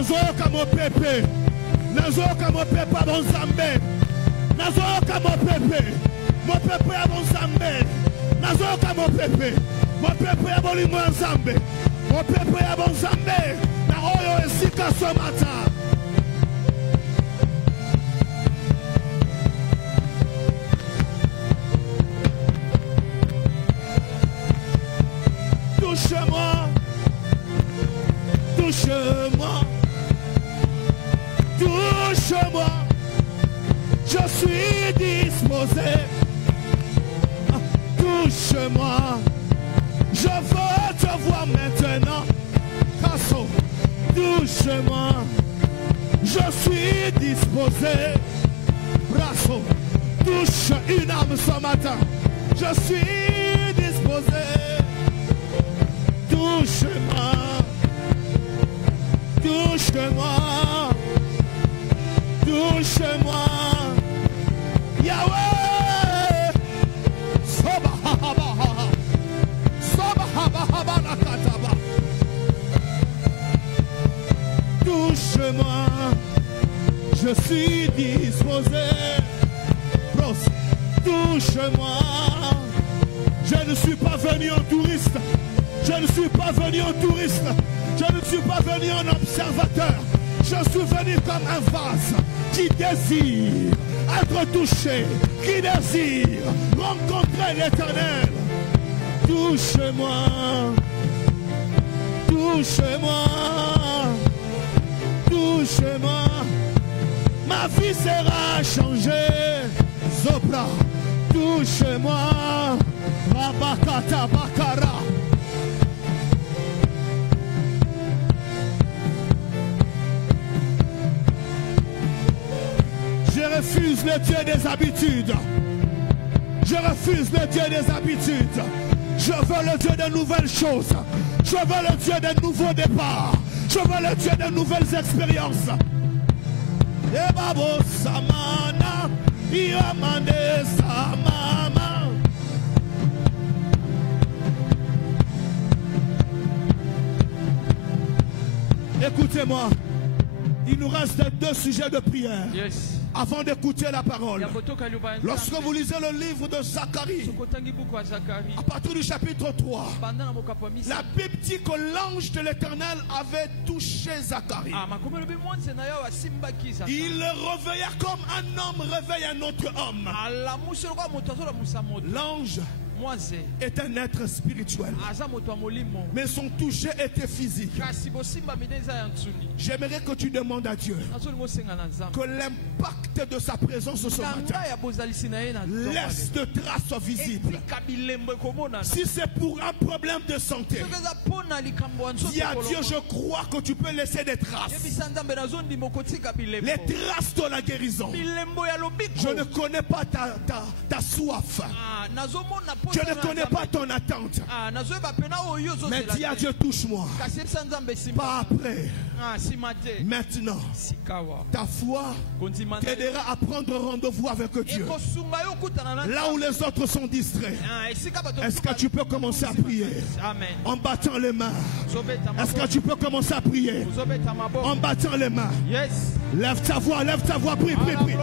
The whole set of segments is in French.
Nazoka mon pépé. Nazoka mon pépé à bon Zambé. Nazoka mon pépé. Mon pépé à bon Zambé. Nazoka mon pépé. Mon pépé à bon limon Zambé. Mon pépé à bon Zambé. Na oyo esika ce matin. Touche-moi. Touche-moi. Touche-moi. Je suis disposé. Touche-moi. Je veux te voir maintenant. Casso. Touche-moi. Je suis disposé. Brasso. Touche une âme ce matin. Je suis disposé. Touche-moi. Touche-moi. Touche-moi. Yahweh. Soba haba haba. Soba haba haba nakataba. Touche-moi. Je suis disposé. Bros. Touche-moi. Je ne suis pas venu en touriste. Je ne suis pas venu en touriste. Je ne suis pas venu en observateur. Je suis venu comme un vase qui désire être touché, qui désire rencontrer l'Éternel. Touche-moi, touche-moi, touche-moi. Ma vie sera changée. Zopra, touche-moi. Rabakata Bakara. Je refuse le Dieu des habitudes. Je refuse le Dieu des habitudes. Je veux le Dieu de nouvelles choses. Je veux le Dieu de nouveaux départs. Je veux le Dieu de nouvelles expériences. Ebabo Samana, Iamande Samama. Écoutez-moi, il nous reste 2 sujets de prière. Yes. Avant d'écouter la parole, lorsque vous lisez le livre de Zacharie, à partir du chapitre 3, la Bible dit que l'ange de l'Éternel avait touché Zacharie. Il le réveilla comme un homme réveille un autre homme. L'ange est un être spirituel, mais son toucher était physique. J'aimerais que tu demandes à Dieu que l'impact de sa présence ce matin laisse de traces visibles. Si c'est pour un problème de santé, dis à Dieu, je crois que tu peux laisser des traces. Les traces de la guérison. Je ne connais pas ta soif. Je ne connais pas ton attente. Mais dis à Dieu, touche-moi. Pas après. Maintenant, ta foi t'aidera à prendre rendez-vous avec Dieu. Là où les autres sont distraits, est-ce que tu peux commencer à prier en battant les mains? Est-ce que tu peux commencer à prier en battant les mains? Lève ta voix, prie, prie, prie.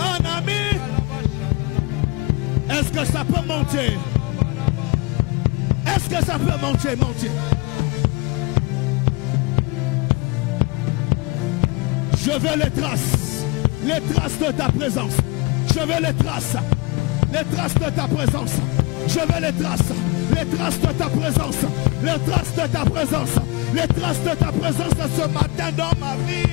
Un ami, est-ce que ça peut monter? Est-ce que ça peut monter? Je veux les traces de ta présence. Je veux les traces de ta présence. Je veux les traces de ta présence, les traces de ta présence, les traces de ta présence ce matin dans ma vie.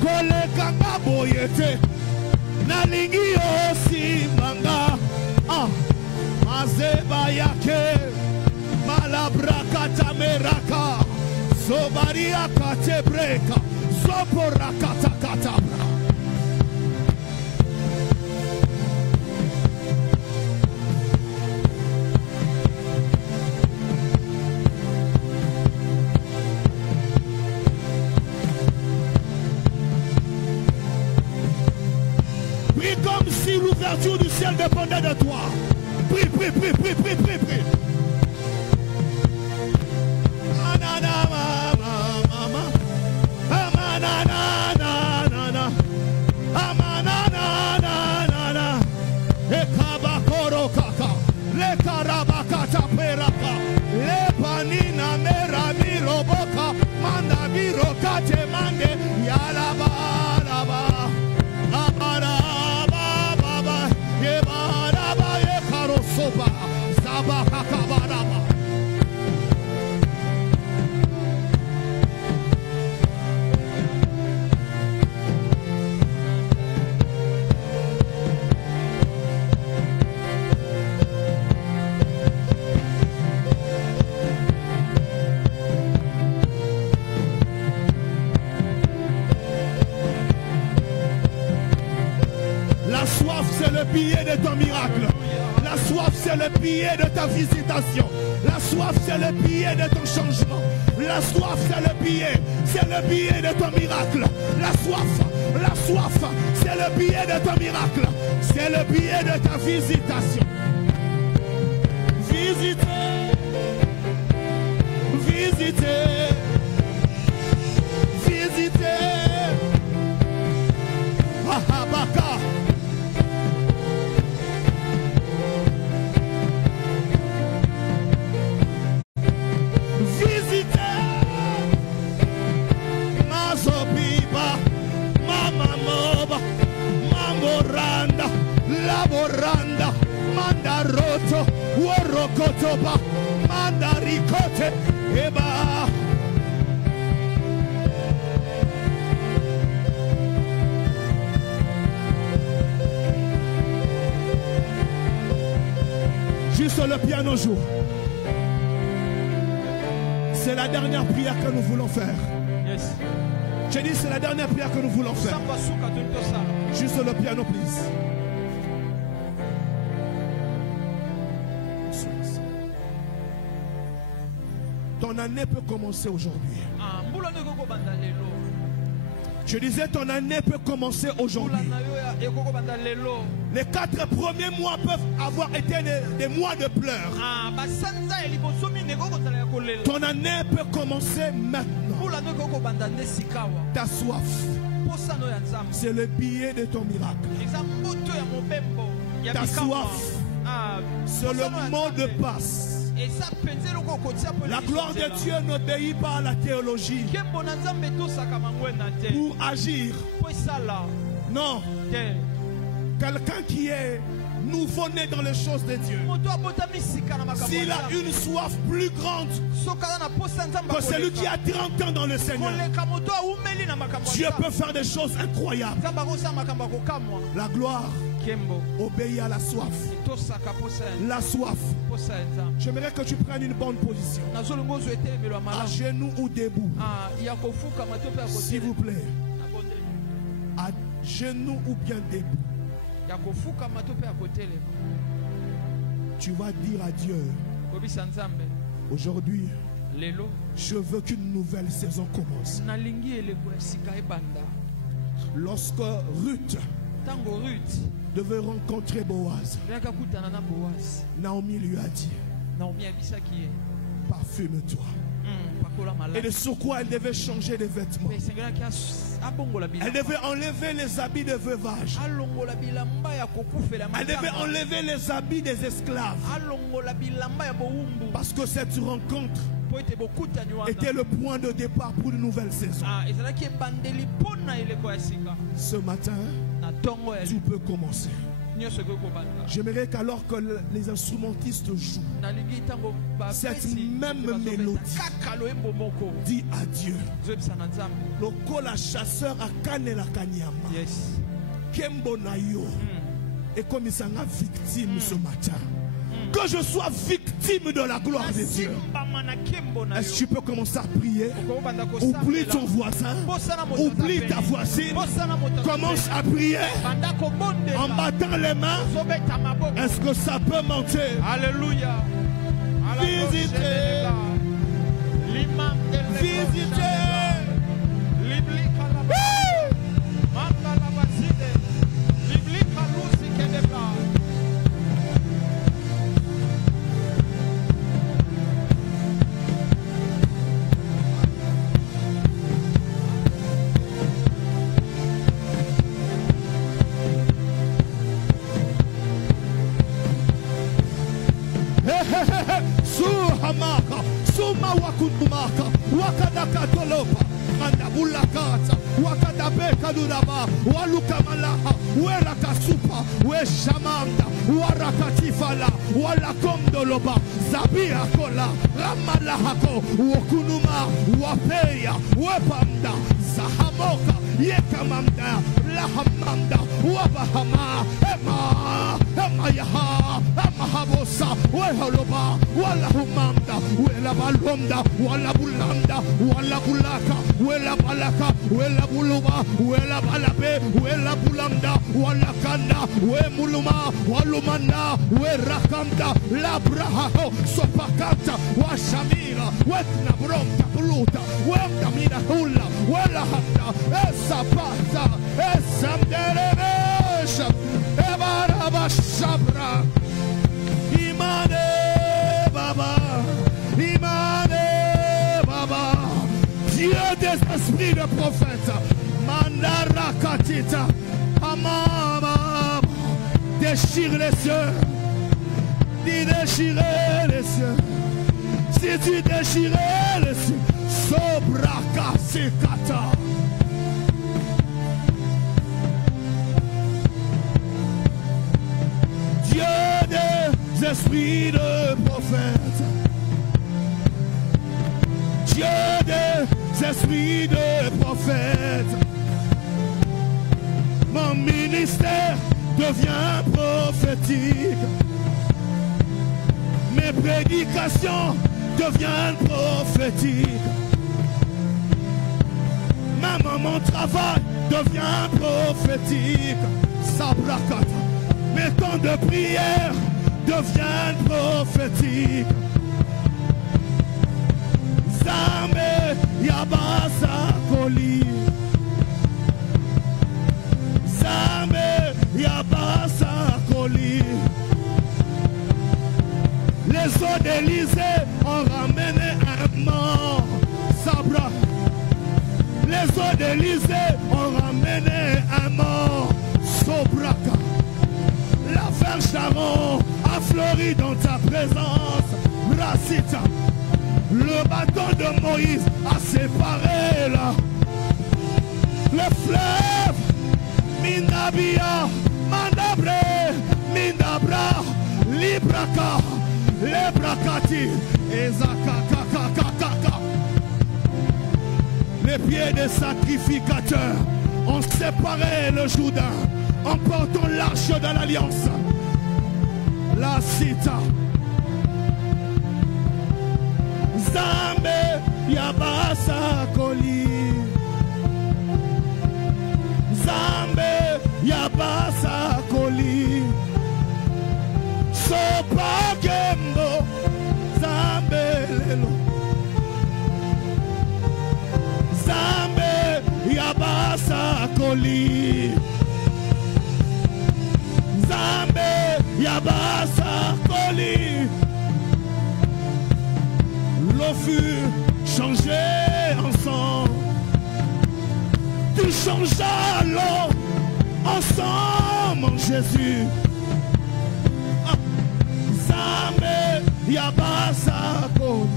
Kolekanga boyete nalingi osi manga mazeba yake malabraka tameraka sobaria katebreka soporaka takatabra. Prie comme si l'ouverture du ciel dépendait de toi. Prie, prie, prie, prie, prie, prie, prie. La soif, c'est le billet de ton miracle. La soif, c'est le billet de ta visitation. La soif, c'est le billet de ton changement. La soif, c'est le billet de ton miracle. La soif, c'est le billet de ton miracle. C'est le billet de ta visitation. Visiter, visiter, visiter. Ahabaka. Laboranda, mandaroto, worokotoba, mandarikote, eba. Juste le piano joue. C'est la dernière prière que nous voulons faire. Yes. Je dis c'est la dernière prière que nous voulons faire. Juste le piano, please. Ton année peut commencer aujourd'hui. Je disais ton année peut commencer aujourd'hui. Les 4 premiers mois peuvent avoir été des mois de pleurs. Ton année peut commencer maintenant. Ta soif, c'est le billet de ton miracle. Ta soif, c'est le mot de passe. La gloire de Dieu n'obéit pas à la théologie pour agir. Non. Quelqu'un qui est nouveau-né dans les choses de Dieu, s'il a une soif plus grande que celui qui a 30 ans dans le Seigneur, Dieu peut faire des choses incroyables. La gloire obéit à la soif. La soif. J'aimerais que tu prennes une bonne position. À genoux ou debout. S'il vous plaît. À genoux ou bien debout. Tu vas dire à Dieu, aujourd'hui, je veux qu'une nouvelle saison commence. Lorsque Ruth devait rencontrer Boaz, Naomi lui a dit, parfume-toi. Et de sur quoi elle devait changer de vêtements. Elle devait enlever les habits de veuvage. Elle devait enlever les habits des esclaves. Parce que cette rencontre était le point de départ pour une nouvelle saison. Ce matin, tu peux commencer. J'aimerais qu'alors que les instrumentistes jouent cette même mélodie, dis à Dieu, lokola chasseur à Kanela Kanyama, Kembo Nayo, et comme il s'en a victime ce matin. Que je sois victime de la gloire de Dieu. Est-ce que tu peux commencer à prier? Oublie ton voisin. Oublie ta voisine. Commence à prier en battant les mains. Est-ce que ça peut monter? Alléluia. Visitez. Visitez. Suhamaka, Suma Wakundumaka, Wakadaka Tolopa, Mandabulakata, Wakadabeka Dudaba, Walukamalaha, Welakasupa, Weshamanda, Warakatifala, Walakomdoloba, Zabia Kola, Ramalahako, Wakunuma, Wapeya, Wepamda, Zahamoka, Yekamamda, Lahamanda, Wabahama, Ema, Emayaha, Emahabosa, Weholoba, Walahumamda, Welabalomda, Walabulanda, Walabulaka, Welabalaka, Welabuluba, Welabalabe, Welabulamda, Walakanda, Wemuluma, Walumanda, Werakamda, Labrahaho, Sopakanta, Washamira, Wetnabromta, Buluta, Wemdamina Hula, Welahamda, Esapata, Esamderebesh, Ebarabashabra, Imane Baba, Imane Baba, Dieu des esprits de prophète, Mandara Katita, Amama, déchire les cieux, dis déchirer les cieux, si tu déchirais les cieux, Sobraka Sikata. Dieu des esprits de prophète, Dieu des esprits de prophète, mon ministère devient prophétique, mes prédications deviennent prophétiques, même mon travail devient prophétique, Sabrakata. Mes temps de prière deviennent prophétiques. Zame Yabasa Koli, Zame Yabasa Koli. Les eaux d'Élysée ont ramené un mort, Sabra. Les eaux d'Élysée ont ramené un mort, Sobraka. La Vierge Sharon a fleuri dans ta présence, Rasita. Le bâton de Moïse a séparé là. Le fleuve, Mindabia, Mandabre, Mindabra, Libraka, Lebrakati, Ezakakakakaka. Les pieds des sacrificateurs ont séparé le Jourdain en portant l'arche de l'alliance. La cita. Zambe Yabasa Koli. Zambe Yabasa Koli. Sopa Gembo. Zambe Lelo. Zambe Yabasa Koli. Zambe Yabasa Koli. L'eau fut changée en sang. Tu changeas l'eau en sang, mon Jésus. Zambe Yabasa Koli.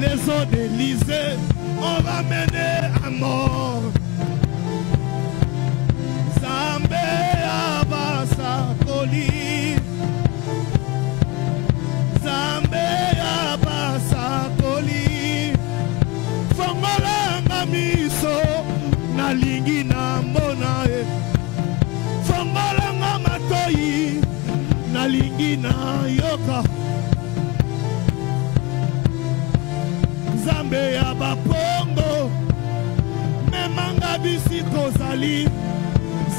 Les eaux d'Élysée ont ramené un mort. Zambe Yabasa Koli. Zambe Yabasa Koli. Fongola miso na lingi na mona e. Fongola matoi na lingi na yoka. Zambe Yabapongo memanga bisiko zali.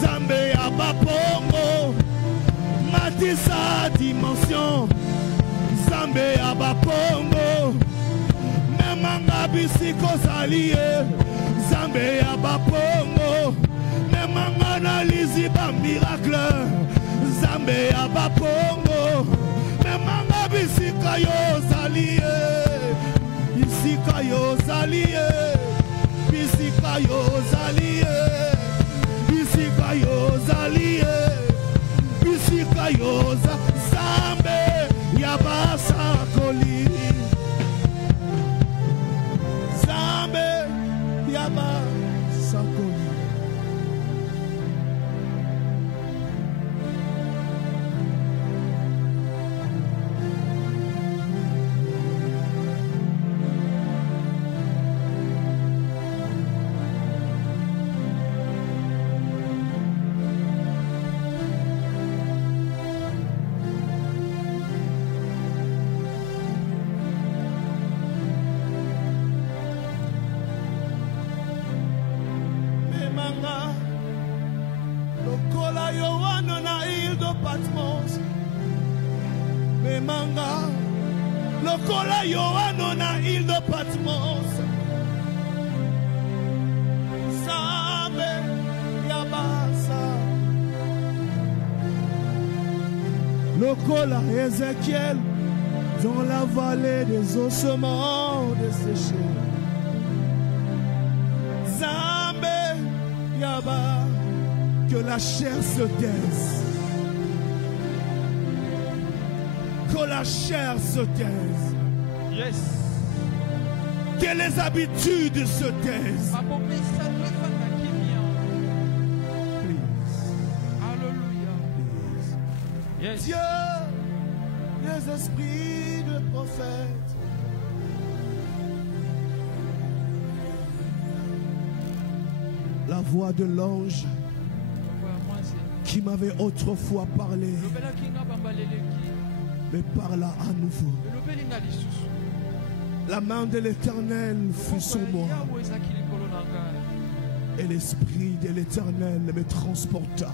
Zambe Yabapongo matisa dimension. Zambe Yabapongo memanga bisiko zali. Zambe Yabapongo memanga analizi ba miracle. Zambe Yabapongo memanga bisika yo zali. Bisika yo zali. Bisika yo zali. Bisika yo zali. Bisika yo zali. de Patmos. Memanga. Lokola Yohano na île de Patmos. Sabe Yabasa. Lokola Ézéchiel dans la vallée des ossements desséchés. Zambe Yaba. Que la chair se taise. Que la chair se taise. Yes. Que les habitudes se taisent. Alléluia. Yes. Dieu, les esprits de prophètes. La voix de l'ange qui m'avait autrefois parlé me parla à nouveau. La main de l'Éternel fut sur moi et l'Esprit de l'Éternel me transporta.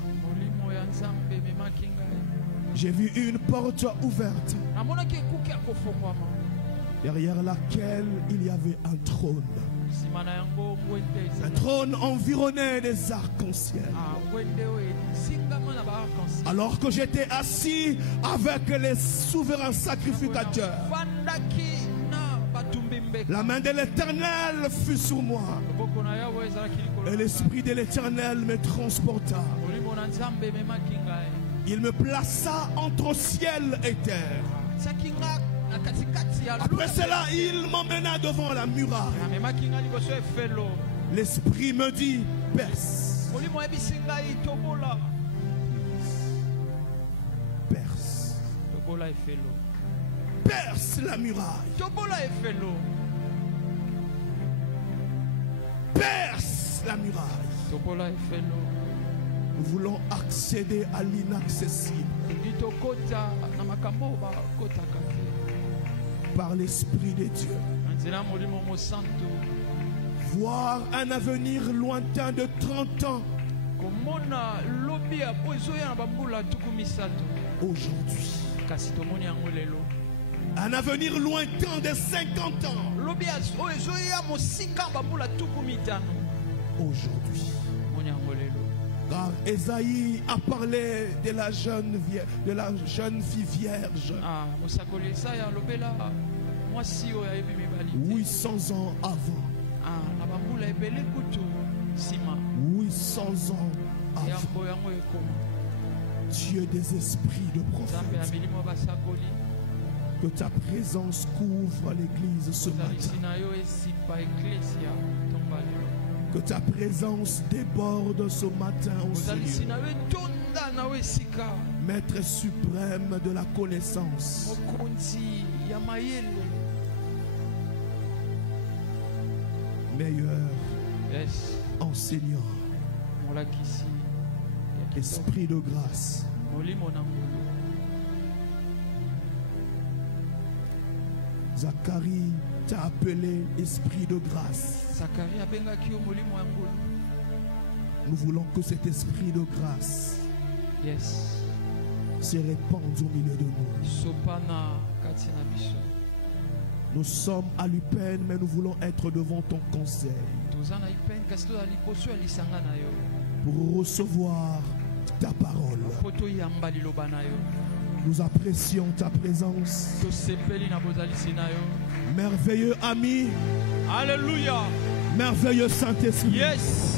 J'ai vu une porte ouverte derrière laquelle il y avait un trône. Un trône environné des arcs-en-ciel. Alors que j'étais assis avec les souverains sacrificateurs, la main de l'Éternel fut sur moi et l'Esprit de l'Éternel me transporta. Il me plaça entre ciel et terre. Après cela, il m'emmena devant la muraille. L'Esprit me dit, perce. Perce. Perce la muraille. Perce la muraille. Nous voulons accéder à l'inaccessible par l'Esprit de Dieu. Voir un avenir lointain de 30 ans aujourd'hui. Un avenir lointain de 50 ans aujourd'hui. Car Ésaïe a parlé de la jeune fille vierge 800 ans avant. 800 ans avant. Dieu des esprits de prophète, que ta présence couvre l'église ce matin. Que ta présence déborde ce matin au Seigneur. Maître suprême de la connaissance. Meilleur enseignant. Esprit de grâce. Zacharie t'a appelé esprit de grâce. Nous voulons que cet esprit de grâce se répande au milieu de nous. Nous sommes à l'UPEN, mais nous voulons être devant ton conseil pour recevoir ta parole. Nous apprécions ta présence. Merveilleux ami. Alléluia. Merveilleux Saint-Esprit. Yes.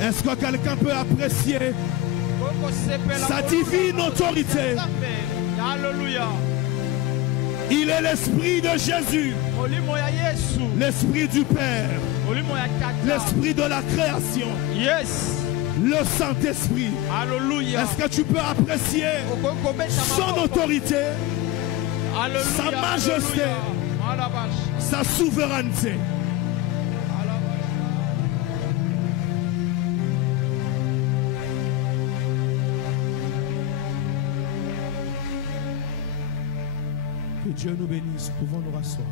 Est-ce que quelqu'un peut apprécier sa divine autorité? Alléluia. Il est l'Esprit de Jésus, l'Esprit du Père, l'Esprit de la création. Yes. Le Saint-Esprit. Alléluia. Est-ce que tu peux apprécier son autorité, sa majesté, sa souveraineté? Que Dieu nous bénisse. Pouvons nous rasseoir.